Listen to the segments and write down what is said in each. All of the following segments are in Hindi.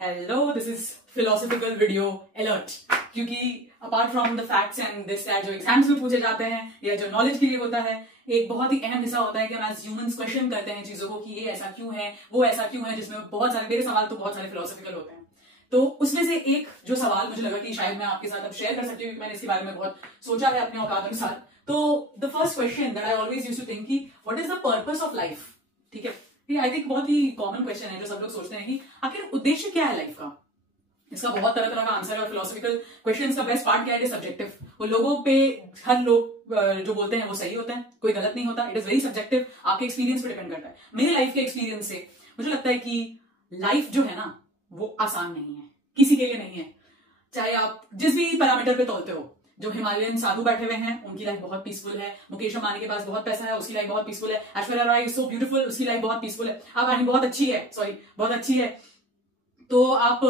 Hello, this is philosophical video alert. क्योंकि apart from the facts and this that जो एग्जाम्स में पूछे जाते हैं या जो नॉलेज के लिए होता है, एक बहुत ही अहम हिस्सा होता है कि हम एज ह्यूमंस क्वेश्चन करते हैं चीजों को कि ये ऐसा क्यों है, वो ऐसा क्यों है, जिसमें बहुत सारे मेरे सवाल तो बहुत सारे फिलोसॉफिकल होते हैं। तो उसमें से एक जो सवाल मुझे लगा कि शायद मैं आपके साथ अब शेयर कर सकती हूँ, क्योंकि मैंने इसके बारे में बहुत सोचा है अपने औकात अनुसार। तो the first question that I always used to think कि what is the purpose of life. ठीक है, ये आई थिंक बहुत ही कॉमन क्वेश्चन है जो सब लोग सोचते हैं कि आखिर उद्देश्य क्या है लाइफ का। इसका बहुत तरह तरह का आंसर है और फिलोसॉफिकल क्वेश्चंस का बेस्ट पार्ट क्या है, सब्जेक्टिव। वो लोगों पे, हर लोग जो बोलते हैं वो सही होता है, कोई गलत नहीं होता। इट इज वेरी सब्जेक्टिव, आपके एक्सपीरियंस पे डिपेंड करता है। मेरे लाइफ के एक्सपीरियंस से मुझे लगता है कि लाइफ जो है ना वो आसान नहीं है, किसी के लिए नहीं है। चाहे आप जिस भी पैरामीटर पे तोलते हो, जो हिमालयन साधु बैठे हुए हैं उनकी लाइफ बहुत पीसफुल है, मुकेश अंबानी के पास बहुत पैसा है उसकी लाइफ बहुत पीसफुल है, Aishwarya Rai is so beautiful उसकी लाइफ बहुत पीसफुल है, आप बहुत अच्छी है, सॉरी बहुत अच्छी है। तो आप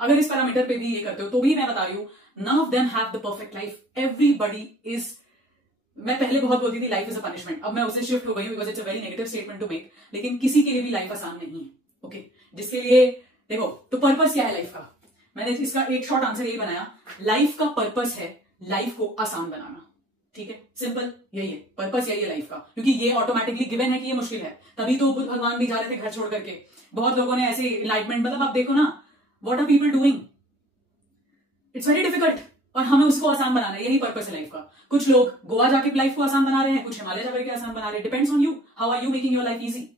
अगर इस पैरामीटर पे भी ये करते हो तो भी मैं बता रही हूँ, none of them have the perfect life. Everybody is, मैं पहले बहुत बोलती थी लाइफ इज अ पनिशमेंट, अब मैं उससे शिफ्ट हो गई because it's a very negative statement to make. लेकिन किसी के लिए भी लाइफ आसान नहीं है। ओके, जिसके लिए देखो, तो पर्पस क्या है लाइफ का। मैंने इसका एक शॉर्ट आंसर यही बनाया, लाइफ का पर्पस है लाइफ को आसान बनाना। ठीक है, सिंपल यही है, पर्पस यही है लाइफ का। क्योंकि ये ऑटोमेटिकली गिवन है कि ये मुश्किल है, तभी तो बुद्ध भगवान भी जा रहे थे घर छोड़ करके। बहुत लोगों ने ऐसे इनलाइटमेंट, मतलब आप देखो ना, what are people doing, it's very difficult, और हमें उसको आसान बनाना है, यही पर्पस है लाइफ का। कुछ लोग गोवा जाके लाइफ को आसान बना रहे हैं, कुछ हिमालय जाकर के आसान बना रहे हैं। Depends on you, how are you making your life easy.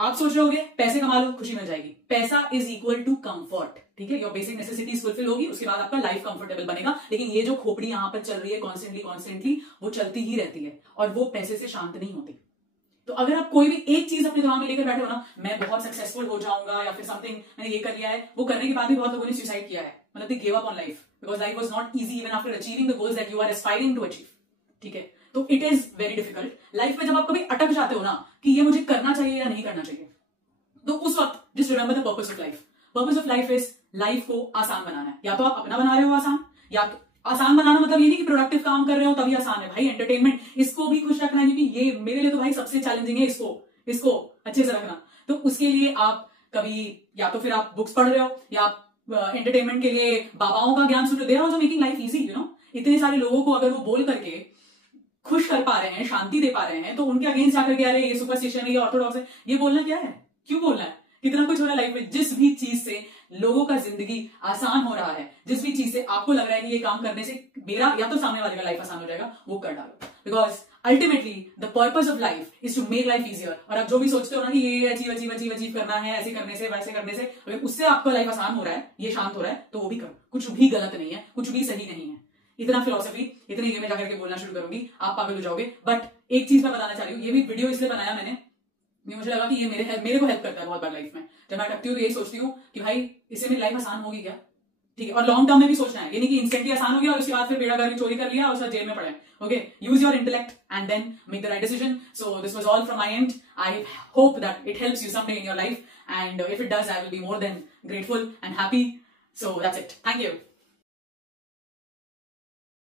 आप सोच रहे होगे पैसे कमा लो खुशी मिल जाएगी, पैसा इज इक्वल टू कंफर्ट। ठीक है, योर बेसिक नेसेसिटीज फुलफिल होगी, उसके बाद आपका लाइफ कंफर्टेबल बनेगा। लेकिन ये जो खोपड़ी यहां पर चल रही है कॉन्स्टेंटली वो चलती ही रहती है और वो पैसे से शांत नहीं होती। तो अगर आप कोई भी एक चीज अपने दिमाग में लेकर बैठे हो ना, मैं बहुत सक्सेसफुल हो जाऊंगा या फिर समथिंग, मैंने ये कर लिया है, वो करने के बाद भी बहुत लोगों ने सुसाइड किया है, मतलब they give up on life because life was not easy even after achieving the goals that you are aspiring to achieve. ठीक है, तो it is very difficult life में। जब आप कभी अटक जाते हो ना कि ये मुझे करना चाहिए या नहीं करना चाहिए, तो उस वक्त just remember the purpose of life. Purpose of life is life को आसान बनाना है। या तो आप अपना बना रहे हो आसान, या तो आसान बनाना मतलब ये नहीं कि प्रोडक्टिव काम कर रहे हो तभी आसान है। भाई एंटरटेनमेंट, इसको भी खुश रखना है, क्योंकि ये मेरे लिए तो भाई सबसे चैलेंजिंग है, इसको अच्छे से रखना। तो उसके लिए आप कभी, या तो फिर आप बुक्स पढ़ रहे हो, या आप एंटरटेनमेंट के लिए बाबाओं का ज्ञान सुन रहे हो। They are also making life easy, you know. इतने सारे लोगों को अगर वो बोल करके खुश कर पा रहे हैं, शांति दे पा रहे हैं, तो उनके अगेंस्ट जाकर के अरे ये सुपरस्टिशन है, ये ऑर्थोडॉक्स है, ये बोलना क्या है, क्यों बोलना है। कितना कुछ हो रहा है लाइफ में। जिस भी चीज से लोगों का जिंदगी आसान हो रहा है, जिस भी चीज से आपको लग रहा है कि ये काम करने से मेरा या तो सामने वाले का लाइफ आसान हो जाएगा, वो कर डालो। Because ultimately the purpose of life is to make life easier. और आप जो भी सोचते हो ना कि ये अचीव करना है, ऐसे करने से वैसे करने से, अगर उससे आपका लाइफ आसान हो रहा है, ये शांत हो रहा है, तो वो भी करो। कुछ भी गलत नहीं है, कुछ भी सही नहीं है। इतना फिलोसफी, इतने ये में जाकर के बोलना शुरू करूंगी, आप पागल हो जाओगे। बट एक चीज मैं बताना चाह रही हूँ, ये भी वीडियो इसलिए बनाया मैंने, मुझे लगा कि ये मेरे को हेल्प करता है बहुत बार लाइफ में। जब मैं अटकती हूँ तो यही सोचती हूँ कि भाई इससे मेरी लाइफ आसान होगी क्या। ठीक है, और लॉन्ग टर्म में भी सोचना है, ये नहीं कि इंस्टेंटली आसान हो गया और उसके बाद फिर बेड़ा करके चोरी कर लिया और उसका जेल में पड़े। Okay, use your intellect and then make the right decision. So this was all from my end. I hope that it helps you someday in your life, and if it does I will be more than grateful and happy. So that's it, thank you.